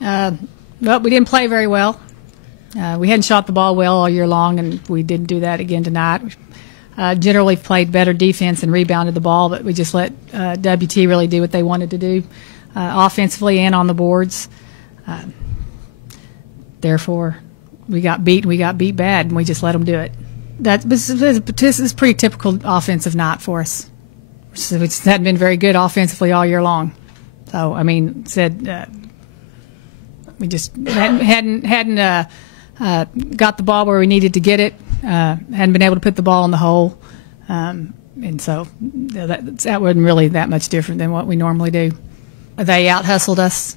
Well, we didn't play very well. We hadn't shot the ball well all year long, and we didn't do that again tonight. Generally played better defense and rebounded the ball, but we just let WT really do what they wanted to do offensively and on the boards. Therefore, we got beat, and we got beat bad, and we just let them do it. This is a pretty typical offensive night for us. So it hadn't been very good offensively all year long. So, I mean, we just hadn't got the ball where we needed to get it. Hadn't been able to put the ball in the hole, and so that wasn't really that much different than what we normally do. They out-hustled us.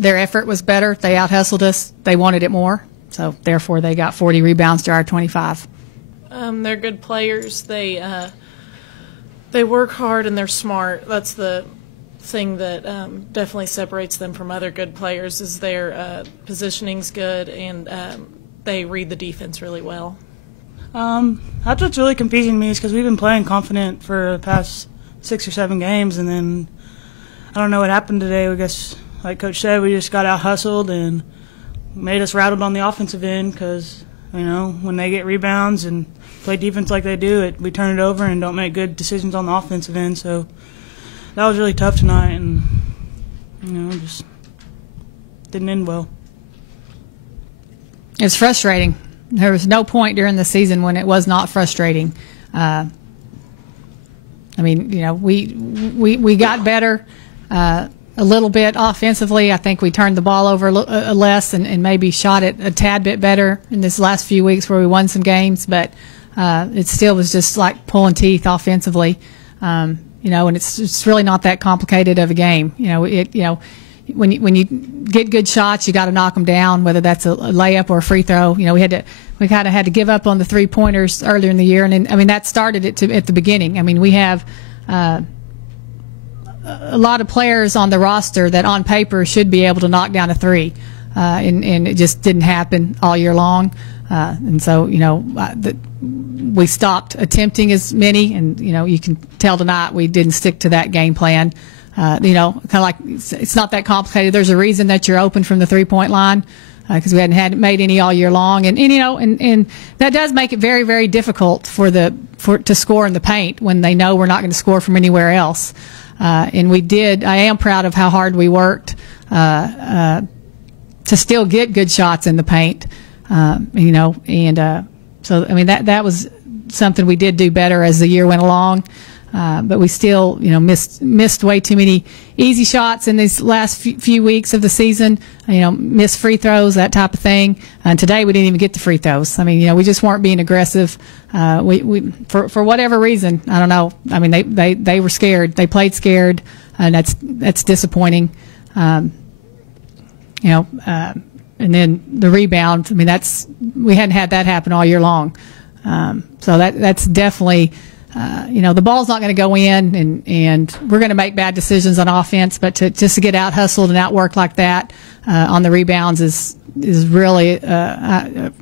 Their effort was better. They out-hustled us. They wanted it more, so therefore they got 40 rebounds to our 25. They're good players. They work hard and they're smart. That's the thing that definitely separates them from other good players is their positioning's good and they read the defense really well. That's what's really confusing me is because we've been playing confident for the past 6 or 7 games, and then I don't know what happened today. I guess, like Coach said, we just got out-hustled and made us rattled on the offensive end because, you know, when they get rebounds and play defense like they do, we turn it over and don't make good decisions on the offensive end. So that was really tough tonight, and, you know, just didn't end well. It's frustrating. There was no point during the season when it was not frustrating. I mean, you know, we got better a little bit offensively. I think we turned the ball over less and maybe shot it a tad bit better in this last few weeks where we won some games, but it still was just like pulling teeth offensively. You know, and it's really not that complicated of a game. You know, when you get good shots, you got to knock them down, whether that's a layup or a free throw. You know, we kind of had to give up on the 3-pointers earlier in the year, and then, I mean, that started it at the beginning. I mean, we have a lot of players on the roster that on paper should be able to knock down a three, and it just didn't happen all year long. And so, you know, we stopped attempting as many, and, you know, you can tell tonight we didn't stick to that game plan. You know, kind of like it's not that complicated. There's a reason that you're open from the 3-point line because we hadn't made any all year long, and you know, and that does make it very, very difficult to score in the paint when they know we're not going to score from anywhere else. And we did. I am proud of how hard we worked to still get good shots in the paint. You know, and so I mean that was something we did do better as the year went along. But we still, you know, missed way too many easy shots in these last few weeks of the season. You know, missed free throws, that type of thing. And today we didn't even get the free throws. I mean, you know, we just weren't being aggressive. For whatever reason, I don't know. I mean, they were scared. They played scared, and that's disappointing. You know, and then the rebound. I mean, we hadn't had that happen all year long. So that's definitely. You know, the ball's not going to go in, and we're going to make bad decisions on offense, but just to get out hustled and outworked like that on the rebounds is really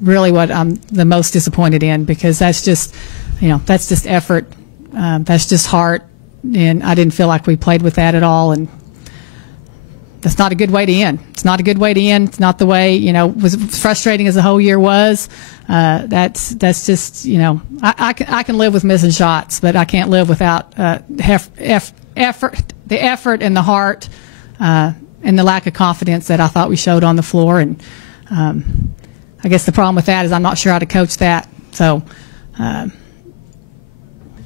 really what I'm the most disappointed in, because that's just, you know, that's just effort, that's just heart, and I didn't feel like we played with that at all, and that's not a good way to end. It's not a good way to end. It's not the way, you know, was frustrating as the whole year was. That's just, you know, I can live with missing shots, but I can't live without effort, the effort and the heart, and the lack of confidence that I thought we showed on the floor. And I guess the problem with that is I'm not sure how to coach that. So, yeah,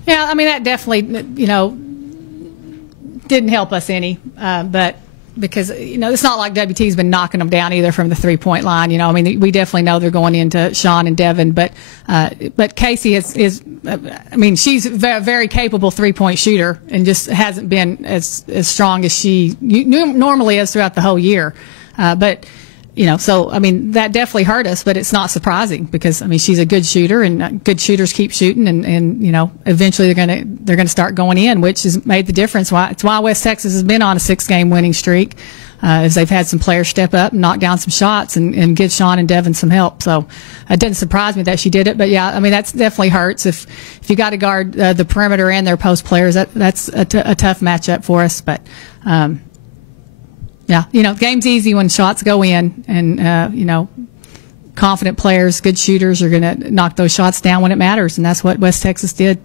I mean, that definitely, you know, didn't help us any, but. Because, you know, it's not like WT's been knocking them down either from the 3-point line. You know, I mean, we definitely know they're going into Sean and Devin, but Casey is I mean, she's a very, very capable 3-point shooter and just hasn't been as strong as she normally is throughout the whole year. But, you know, so, I mean, that definitely hurt us, but it's not surprising because, I mean, she's a good shooter, and good shooters keep shooting, and you know, eventually they're going to start going in, which has made the difference. It's why West Texas has been on a 6-game winning streak, is they've had some players step up and knock down some shots and give Sean and Devin some help. So it didn't surprise me that she did it, but yeah, I mean, that's definitely hurts if you got to guard the perimeter and their post players. That's a tough matchup for us, but. Yeah, game's easy when shots go in, and confident players, good shooters are going to knock those shots down when it matters, and that's what West Texas did